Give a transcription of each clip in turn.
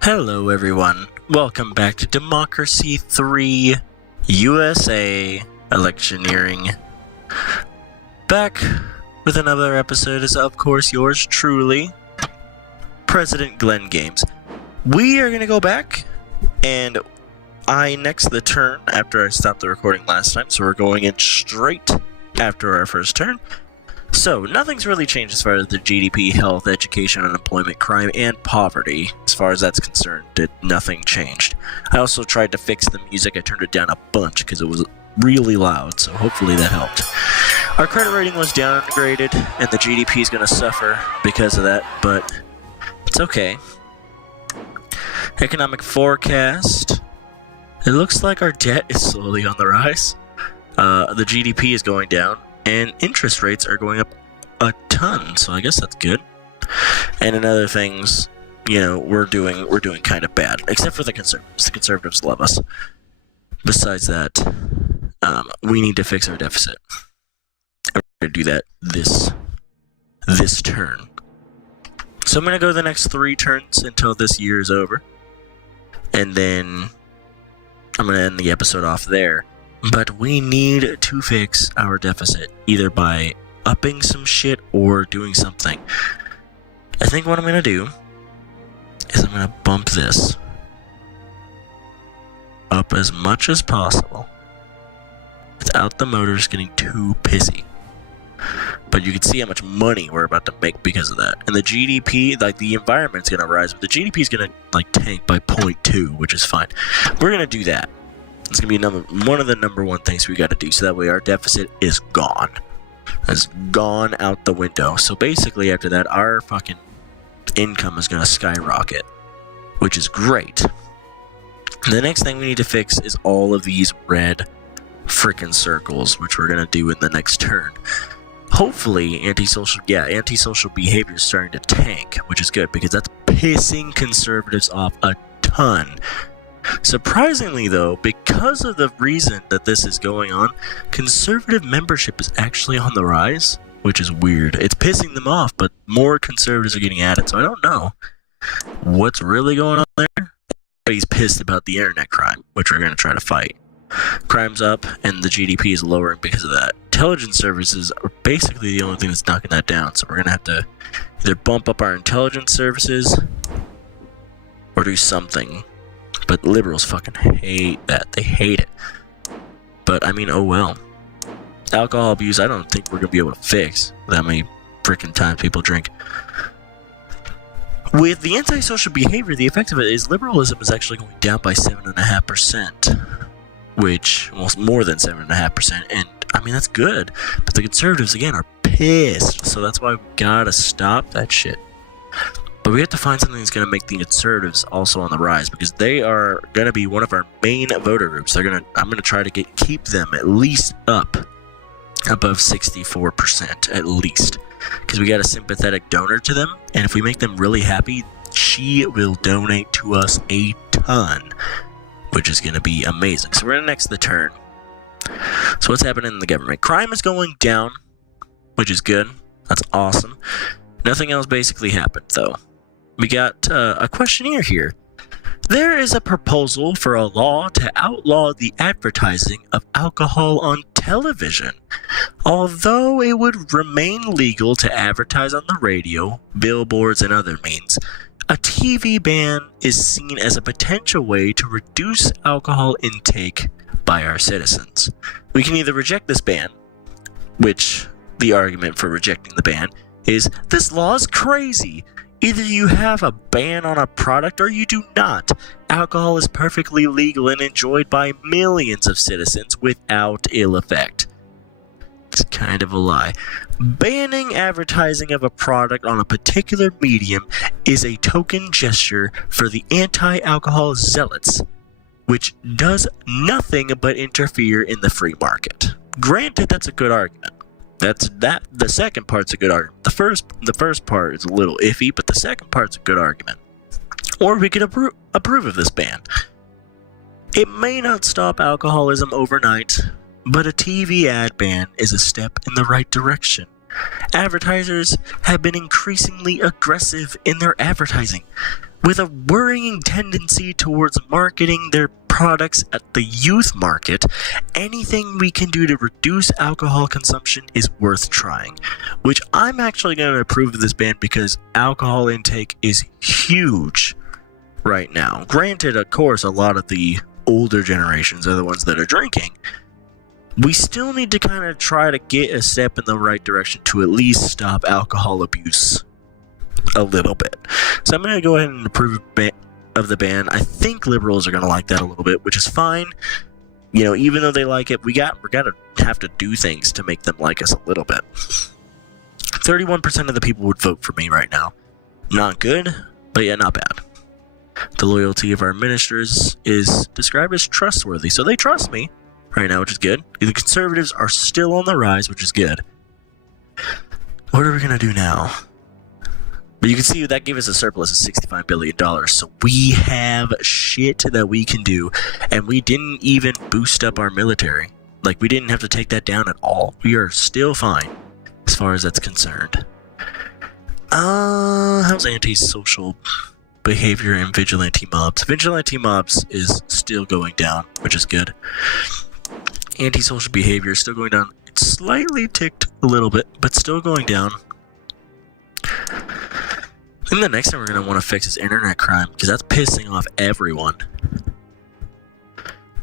Hello everyone, welcome back to Democracy 3 USA Electioneering. Back with another episode is of course yours truly, President Glenn Games. We are going to go back and I next the turn after I stopped the recording last time, so we're going in straight after our first turn. So, nothing's really changed as far as the GDP, health, education, unemployment, crime, and poverty. As far as that's concerned, nothing changed. I also tried to fix the music. I turned it down a bunch because it was really loud, so hopefully that helped. Our credit rating was downgraded, and the GDP is going to suffer because of that, but it's okay. Economic forecast. It looks like our debt is slowly on the rise. The GDP is going down. And interest rates are going up a ton, so I guess that's good. And in other things, you know, we're doing kind of bad, except for the conservatives. The conservatives love us. Besides that, we need to fix our deficit. And we're going to do that this turn. So I'm going to go the next 3 turns until this year is over. And then I'm going to end the episode off there. But we need to fix our deficit, either by upping some shit or doing something. I think what I'm going to do is I'm going to bump this up as much as possible without the motors getting too pissy. But you can see how much money we're about to make because of that. And the GDP, like the environment's going to rise, but the GDP is going to like tank by 0.2, which is fine. We're going to do that. It's going to be one of the number one things we got to do, so that way our deficit is gone. It's gone out the window. So basically after that, our fucking income is going to skyrocket, which is great. The next thing we need to fix is all of these red freaking circles, which we're going to do in the next turn. Hopefully, antisocial behavior is starting to tank, which is good, because that's pissing conservatives off a ton. Surprisingly though, because of the reason that this is going on, conservative membership is actually on the rise, which is weird. It's pissing them off, but more conservatives are getting added, so I don't know what's really going on there. Everybody's pissed about the internet crime, which we're going to try to fight. Crime's up, and the GDP is lowering because of that. Intelligence services are basically the only thing that's knocking that down, so we're going to have to either bump up our intelligence services or do something. But liberals fucking hate that. They hate it. But, I mean, oh well. Alcohol abuse, I don't think we're going to be able to fix that many freaking times people drink. With the antisocial behavior, the effect of it is liberalism is actually going down by 7.5%. Which, well, more than 7.5%. And, I mean, that's good. But the conservatives, again, are pissed. So that's why we gotta stop that shit. But we have to find something that's going to make the conservatives also on the rise, because they are going to be one of our main voter groups. I'm going to try to keep them at least up above 64%, at least, because we got a sympathetic donor to them, and if we make them really happy, she will donate to us a ton, which is going to be amazing. So we're going to next the turn. So what's happening in the government? Crime is going down, which is good. That's awesome. Nothing else basically happened, though. We got a questionnaire here. There is a proposal for a law to outlaw the advertising of alcohol on television. Although it would remain legal to advertise on the radio, billboards, and other means, a TV ban is seen as a potential way to reduce alcohol intake by our citizens. We can either reject this ban, which the argument for rejecting the ban is, this law is crazy. Either you have a ban on a product or you do not. Alcohol is perfectly legal and enjoyed by millions of citizens without ill effect. It's kind of a lie. Banning advertising of a product on a particular medium is a token gesture for the anti-alcohol zealots, which does nothing but interfere in the free market. Granted, that's a good argument. The second part's a good argument. The first part is a little iffy, but the second part's a good argument. Or we could approve of this ban. It may not stop alcoholism overnight, but a TV ad ban is a step in the right direction. Advertisers have been increasingly aggressive in their advertising. with a worrying tendency towards marketing their products at the youth market, anything we can do to reduce alcohol consumption is worth trying. Which I'm actually going to approve of this ban because alcohol intake is huge right now. Granted, of course, a lot of the older generations are the ones that are drinking. We still need to kind of try to get a step in the right direction to at least stop alcohol abuse a little bit. So I'm going to go ahead and approve of the ban. I think liberals are going to like that a little bit, which is fine. You know, even though they like it, we're gonna have to do things to make them like us a little bit. 31% of the people would vote for me right now. Not good, but yeah, not bad. The loyalty of our ministers is described as trustworthy, so they trust me right now, which is good. The conservatives are still on the rise, which is good. What are we gonna do now? But you can see that gave us a surplus of $65 billion, so we have shit that we can do, and we didn't even boost up our military. Like, we didn't have to take that down at all. We are still fine, as far as that's concerned. How's antisocial behavior and vigilante mobs? Vigilante mobs is still going down, which is good. Antisocial behavior is still going down. It's slightly ticked a little bit, but still going down. I think the next thing we're going to want to fix is internet crime, because that's pissing off everyone.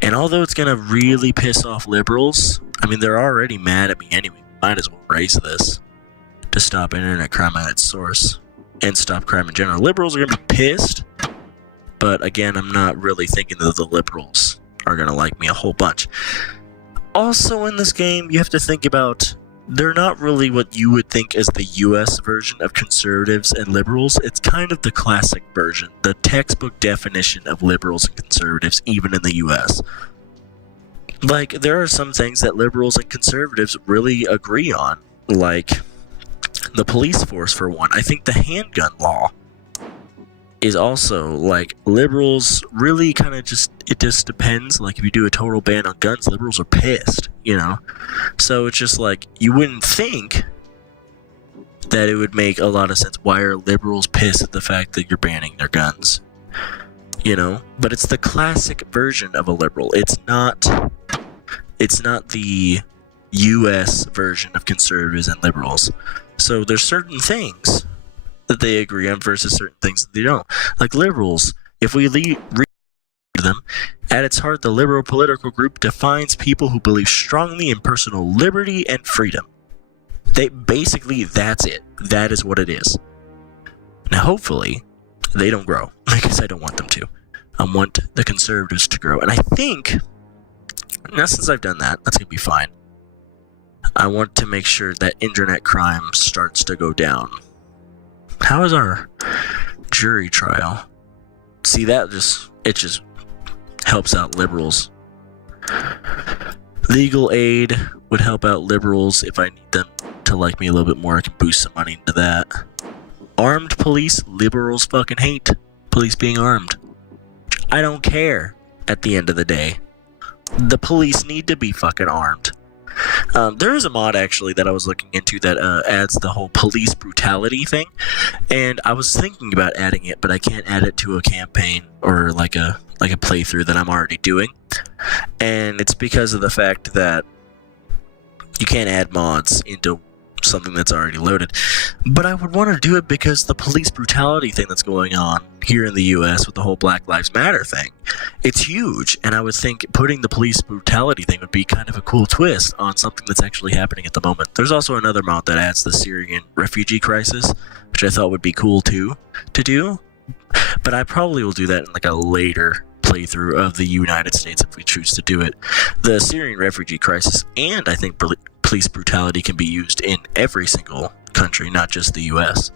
And although it's going to really piss off liberals, I mean, they're already mad at me anyway. Might as well raise this to stop internet crime at its source and stop crime in general. Liberals are going to be pissed, but again, I'm not really thinking that the liberals are going to like me a whole bunch. Also in this game, you have to think about, they're not really what you would think as the US version of conservatives and liberals. It's kind of the classic version, the textbook definition of liberals and conservatives, even in the US. Like, there are some things that liberals and conservatives really agree on, like the police force, for one. I think the handgun law is also, like, liberals really kind of just, it just depends. Like, if you do a total ban on guns, liberals are pissed, you know? So it's just like, you wouldn't think that it would make a lot of sense. Why are liberals pissed at the fact that you're banning their guns? You know? But it's the classic version of a liberal. It's not the US version of conservatives and liberals. So there's certain things that they agree on versus certain things that they don't. Like liberals, if we read them, at its heart, the liberal political group defines people who believe strongly in personal liberty and freedom. That's it. That is what it is. Now, hopefully, they don't grow, because I don't want them to. I want the conservatives to grow. And I think, now since I've done that, that's going to be fine. I want to make sure that internet crime starts to go down. How is our jury trial? See, it just helps out liberals. Legal aid would help out liberals. If I need them to like me a little bit more, I can boost some money into that. Armed police, liberals fucking hate police being armed. I don't care at the end of the day. The police need to be fucking armed. There is a mod actually that I was looking into that adds the whole police brutality thing, and I was thinking about adding it, but I can't add it to a campaign or like a playthrough that I'm already doing, and it's because of the fact that you can't add mods into something that's already loaded. But I would want to do it because the police brutality thing that's going on here in the US with the whole Black Lives Matter thing, it's huge, and I would think putting the police brutality thing would be kind of a cool twist on something that's actually happening at the moment. There's also another mod that adds the Syrian refugee crisis, which I thought would be cool too to do, but I probably will do that in like a later playthrough of the United States if we choose to do it. The Syrian refugee crisis and I think police brutality can be used in every single country, not just the US.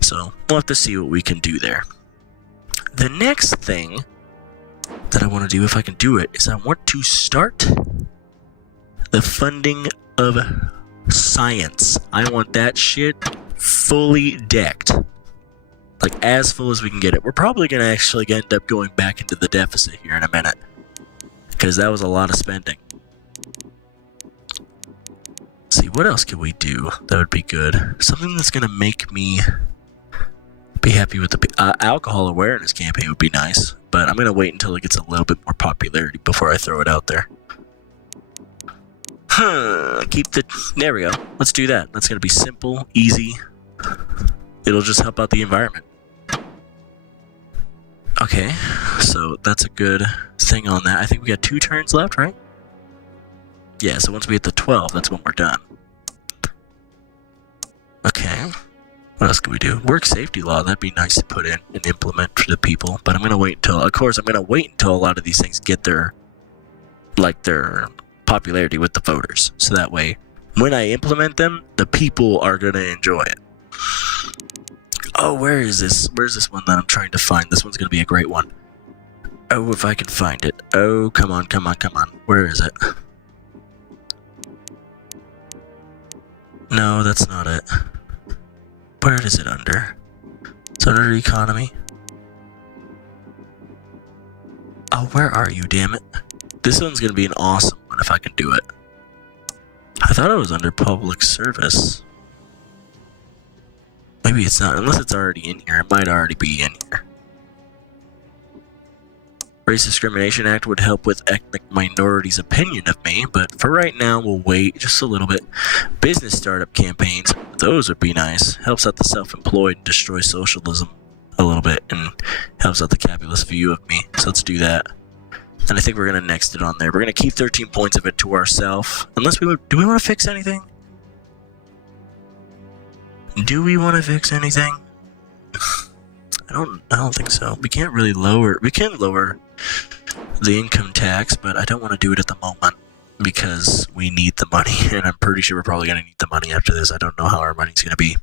So we'll have to see what we can do there. The next thing that I want to do, if I can do it, is I want to start the funding of science. I want that shit fully decked. Like, as full as we can get it. We're probably going to actually end up going back into the deficit here in a minute, because that was a lot of spending. Let's see, what else can we do that would be good? Something that's going to make me Be happy with the alcohol awareness campaign would be nice, but I'm gonna wait until it gets a little bit more popularity before I throw it out there. There we go. Let's do that. That's gonna be simple, easy. It'll just help out the environment. Okay, so that's a good thing on that. I think we got 2 turns left, right? Yeah, so once we hit the 12, that's when we're done. Okay. What else can we do? Work safety law, that'd be nice to put in and implement for the people. But I'm going to wait until, of course, I'm going to wait until a lot of these things get their popularity with the voters. So that way, when I implement them, the people are going to enjoy it. Oh, where is this? Where's this one that I'm trying to find? This one's going to be a great one. Oh, if I can find it. Oh, come on, come on, come on. Where is it? No, that's not it. Where is it under? It's under economy. Oh, where are you, damn it? This one's going to be an awesome one if I can do it. I thought it was under public service. Maybe it's not, unless it's already in here. It might already be in here. Race Discrimination Act would help with ethnic minorities' opinion of me, but for right now, we'll wait just a little bit. Business startup campaigns, those would be nice. Helps out the self-employed and destroys socialism a little bit, and helps out the capitalist view of me. So let's do that. And I think we're going to next it on there. We're going to keep 13 points of it to ourselves. Unless do we want to fix anything? Do we want to fix anything? I don't think so. We can't really lower. We can lower the income tax, but I don't want to do it at the moment because we need the money, and I'm pretty sure we're probably going to need the money after this. I don't know how our money's going to be.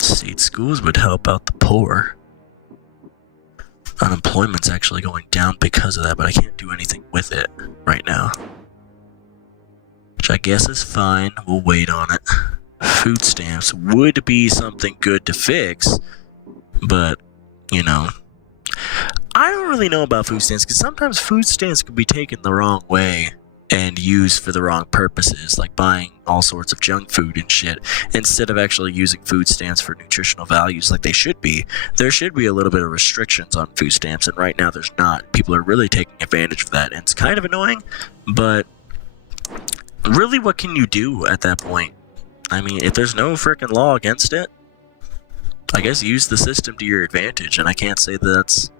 State schools would help out the poor. Unemployment's actually going down because of that, but I can't do anything with it right now. Which I guess is fine. We'll wait on it. Food stamps would be something good to fix, but, you know, I don't really know about food stamps, because sometimes food stamps can be taken the wrong way and used for the wrong purposes, like buying all sorts of junk food and shit, instead of actually using food stamps for nutritional values like they should be. There should be a little bit of restrictions on food stamps, and right now there's not. People are really taking advantage of that, and it's kind of annoying, but really, what can you do at that point? I mean, if there's no freaking law against it, I guess use the system to your advantage, and I can't say that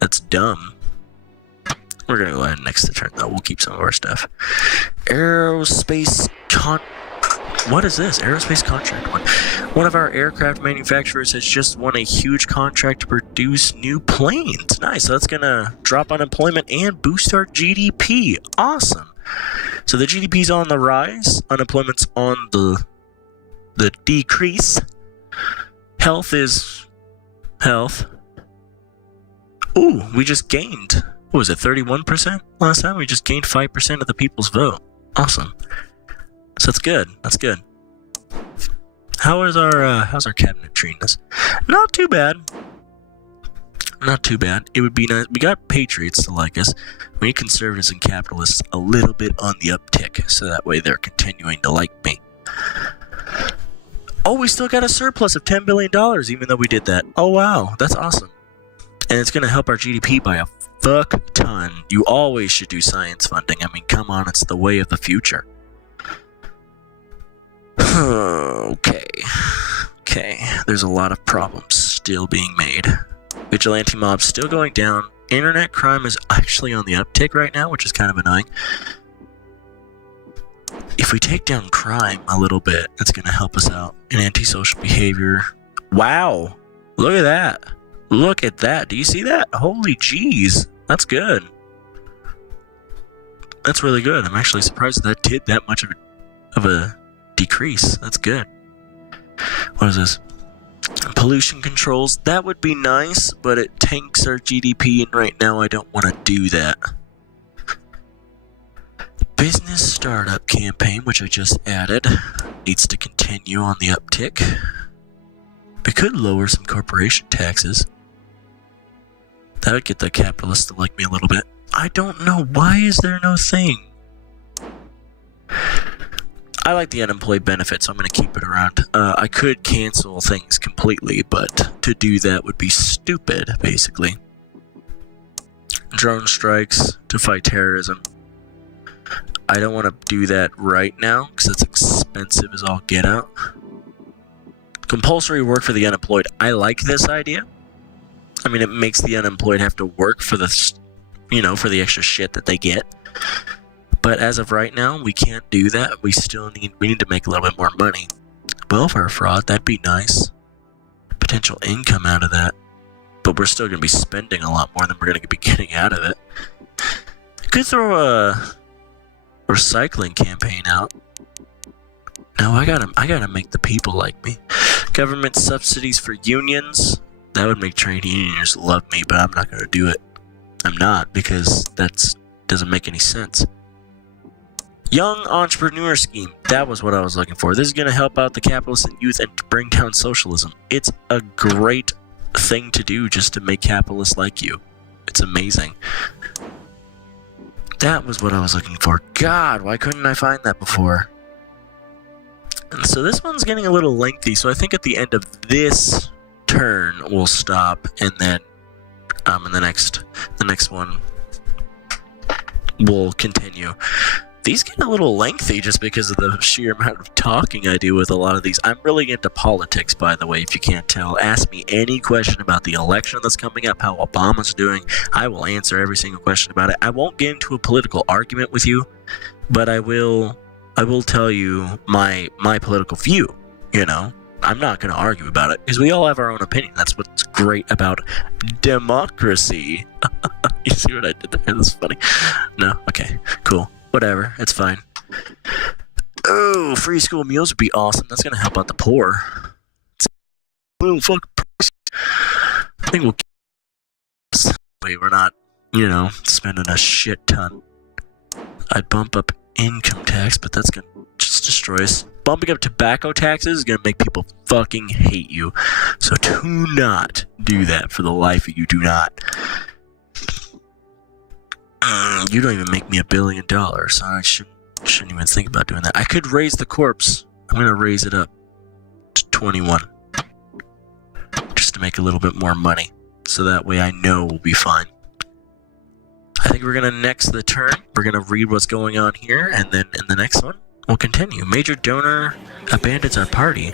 that's dumb. We're going to go ahead and next the turn, though. We'll keep some of our stuff. What is this? Aerospace contract one. One of our aircraft manufacturers has just won a huge contract to produce new planes. Nice. So that's going to drop unemployment and boost our GDP. Awesome. So the GDP's on the rise, unemployment's on the decrease. Health is health. Ooh, we just gained, what was it, 31% last time? We just gained 5% of the people's vote. Awesome. So that's good. That's good. How's our cabinet treating us? Not too bad. Not too bad. It would be nice. We got patriots to like us. We need conservatives and capitalists a little bit on the uptick, so that way they're continuing to like me. Oh, we still got a surplus of $10 billion, even though we did that. Oh, wow. That's awesome. And it's going to help our GDP by a fuck ton. You always should do science funding. I mean, come on. It's the way of the future. Okay. There's a lot of problems still being made. Vigilante mobs still going down. Internet crime is actually on the uptick right now, which is kind of annoying. If we take down crime a little bit, that's going to help us out in antisocial behavior. Wow. Look at that. Look at that. Do you see that? Holy jeez. That's good. That's really good. I'm actually surprised that did that much of a decrease. That's good. What is this? Pollution controls. That would be nice, but it tanks our GDP, and right now I don't want to do that. Business startup campaign, which I just added, needs to continue on the uptick. We could lower some corporation taxes. That would get the capitalists to like me a little bit. I don't know. Why is there no thing? I like the unemployed benefit, so I'm going to keep it around. I could cancel things completely, but to do that would be stupid, basically. Drone strikes to fight terrorism. I don't want to do that right now, because it's expensive as all get out. Compulsory work for the unemployed. I like this idea. I mean, it makes the unemployed have to work for the, for the extra shit that they get. But as of right now, we can't do that. We need to make a little bit more money. Welfare fraud, that'd be nice. Potential income out of that. But we're still going to be spending a lot more than we're going to be getting out of it. Could throw a recycling campaign out. No, I gotta make the people like me. Government subsidies for unions. That would make trade unions love me, but I'm not gonna do it. I'm not, because that doesn't make any sense. Young entrepreneur scheme. That was what I was looking for. This is gonna help out the capitalists and youth and bring down socialism. It's a great thing to do just to make capitalists like you. It's amazing. That was what I was looking for. God, why couldn't I find that before? And so this one's getting a little lengthy, so I think at the end of this turn we'll stop, and then in the next one we'll continue. These get a little lengthy just because of the sheer amount of talking I do with a lot of these. I'm really into politics, by the way, if you can't tell. Ask me any question about the election that's coming up, how Obama's doing. I will answer every single question about it. I won't get into a political argument with you, but I will tell you my political view, I'm not going to argue about it, because we all have our own opinion. That's what's great about democracy. You see what I did there? That's funny. No? Okay, cool. Whatever, it's fine. Oh, free school meals would be awesome. That's going to help out the poor. Oh, fuck. I think we'll... Wait, we're not, spending a shit ton. I'd bump up income tax, but that's going to just destroy us. Bumping up tobacco taxes is going to make people fucking hate you. So do not do that for the life of you. Do not. You don't even make me $1 billion, so I shouldn't even think about doing that. I could raise the corpse. I'm going to raise it up to 21. Just to make a little bit more money. So that way I know we'll be fine. I think we're going to next the turn. We're going to read what's going on here, and then in the next one, we'll continue. Major donor abandons our party.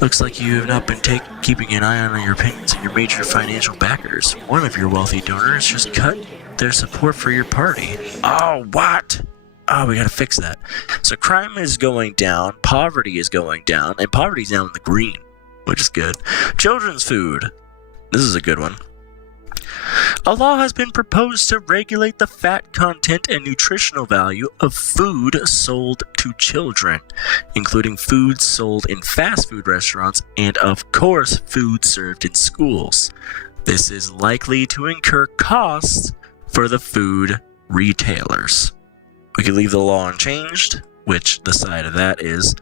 Looks like you have not been keeping an eye on your opinions and your major financial backers. One of your wealthy donors just cut their support for your party. Oh, what? Oh, we gotta fix that. So crime is going down, poverty is going down, and poverty's now in the green, which is good. Children's food. This is a good one. A law has been proposed to regulate the fat content and nutritional value of food sold to children, including food sold in fast food restaurants and, of course, food served in schools. This is likely to incur costs for the food retailers. We could leave the law unchanged, which the side of that is,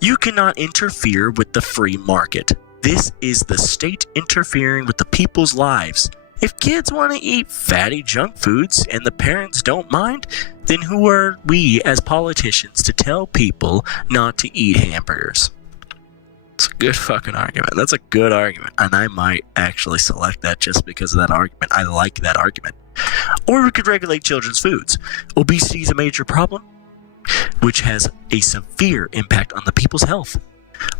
you cannot interfere with the free market. This is the state interfering with the people's lives. If kids want to eat fatty junk foods and the parents don't mind, then who are we as politicians to tell people not to eat hamburgers? It's a good fucking argument. That's a good argument. And I might actually select that just because of that argument. I like that argument. Or we could regulate children's foods. Obesity is a major problem, which has a severe impact on the people's health.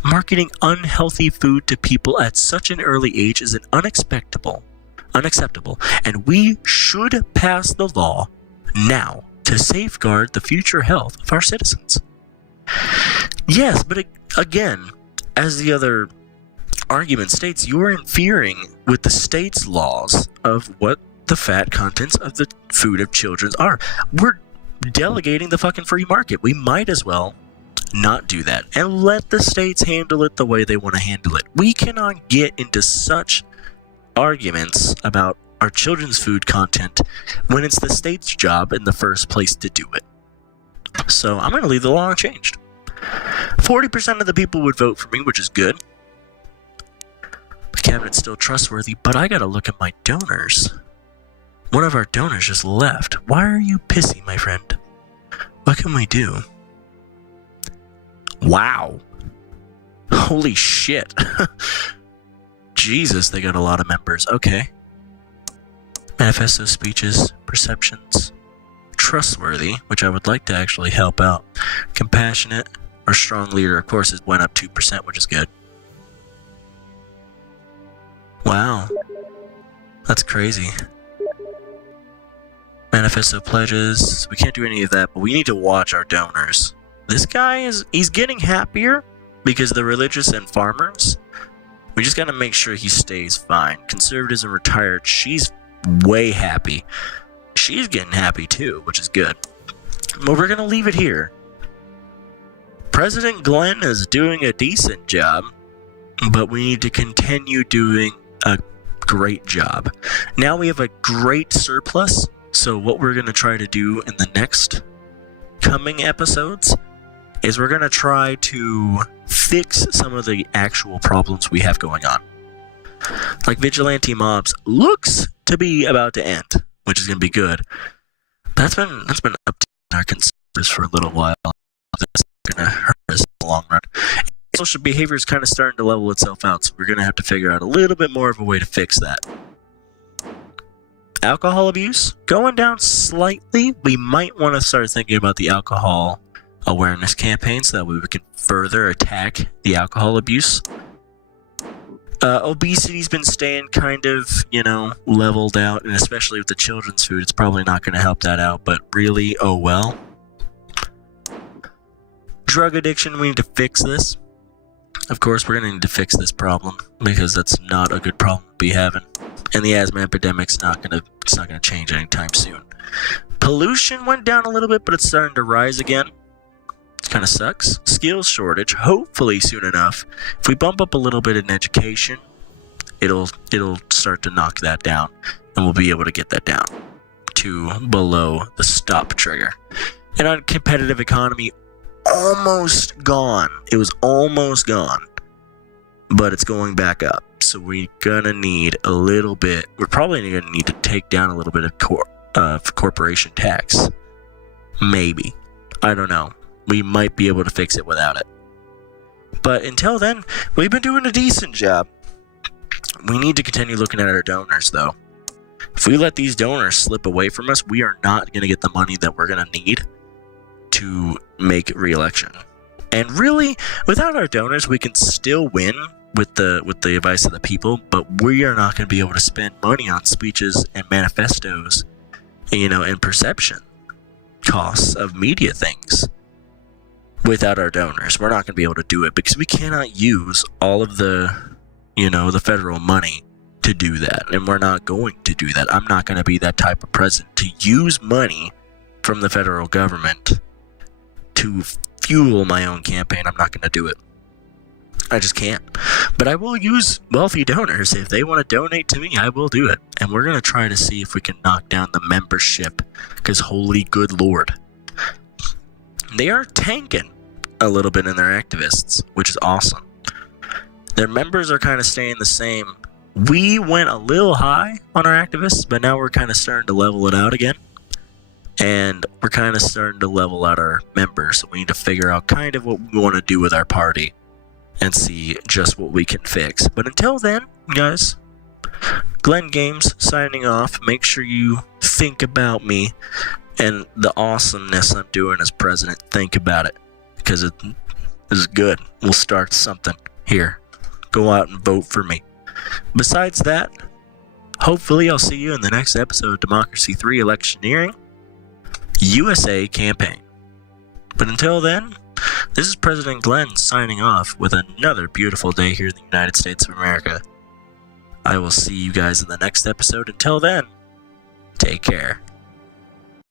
Marketing unhealthy food to people at such an early age is unacceptable, and we should pass the law now to safeguard the future health of our citizens. Yes, but again, as the other argument states, you are interfering with the state's laws of what the fat contents of the food of children are. We're delegating the fucking free market. We might as well not do that and let the states handle it the way they want to handle it. We cannot get into such arguments about our children's food content when it's the state's job in the first place to do it. So I'm going to leave the law unchanged. 40% of the people would vote for me, which is good. The cabinet's still trustworthy, but I got to look at my donors. One of our donors just left. Why are you pissy, my friend? What can we do? Wow. Holy shit. Jesus, they got a lot of members. Okay. Manifesto speeches, perceptions. Trustworthy, which I would like to actually help out. Compassionate or strong leader. Of course, it went up 2%, which is good. Wow. That's crazy. Manifesto pledges. We can't do any of that, but we need to watch our donors. This guy he's getting happier because the religious and farmers. We just gotta make sure he stays fine. Conservatives and retired. She's way happy. She's getting happy too, which is good. But we're gonna leave it here. President Glenn is doing a decent job, but we need to continue doing a great job. Now we have a great surplus, so what we're gonna try to do in the next coming episodes is we're gonna try to fix some of the actual problems we have going on. Like vigilante mobs looks to be about to end, which is gonna be good. That's been up to our conservatives for a little while. That's gonna hurt us in the long run. Social behavior is kind of starting to level itself out, so we're gonna have to figure out a little bit more of a way to fix that. Alcohol abuse going down slightly. We might want to start thinking about the alcohol awareness campaign so that we can further attack the alcohol abuse. Obesity's been staying kind of, leveled out, and especially with the children's food, it's probably not going to help that out, but really, oh well. Drug addiction, we need to fix this. Of course, we're going to need to fix this problem, because that's not a good problem to be having. And the asthma epidemic's not going to change anytime soon. Pollution went down a little bit, but it's starting to rise again. It kind of sucks. Skills shortage, hopefully soon enough. If we bump up a little bit in education, it'll start to knock that down, and we'll be able to get that down to below the stop trigger. And our competitive economy, almost gone. It was almost gone, but it's going back up. So we're gonna need a little bit. We're probably gonna need to take down a little bit of corporation tax. Maybe. I don't know. We might be able to fix it without it. But until then, we've been doing a decent job. We need to continue looking at our donors, though. If we let these donors slip away from us, we are not going to get the money that we're going to need to make re-election. And really, without our donors, we can still win with the advice of the people, but we are not going to be able to spend money on speeches and manifestos, and perception costs of media things. Without our donors, we're not going to be able to do it because we cannot use all of the federal money to do that, and we're not going to do that. I'm not going to be that type of president to use money from the federal government to fuel my own campaign. I'm not going to do it. I just can't. But I will use wealthy donors. If they want to donate to me, I will do it. And we're going to try to see if we can knock down the membership, because holy good lord. They are tanking a little bit in their activists, which is awesome. Their members are kind of staying the same. We went a little high on our activists, but now we're kind of starting to level it out again. And we're kind of starting to level out our members. So we need to figure out kind of what we want to do with our party and see just what we can fix. But until then, guys, Glenn Games signing off. Make sure you think about me and the awesomeness I'm doing as president. Think about it, because it is good. We'll start something here. Go out and vote for me. Besides that, hopefully I'll see you in the next episode of Democracy 3 Electioneering USA campaign. But until then, this is President Glenn signing off with another beautiful day here in the United States of America. I will see you guys in the next episode. Until then, take care.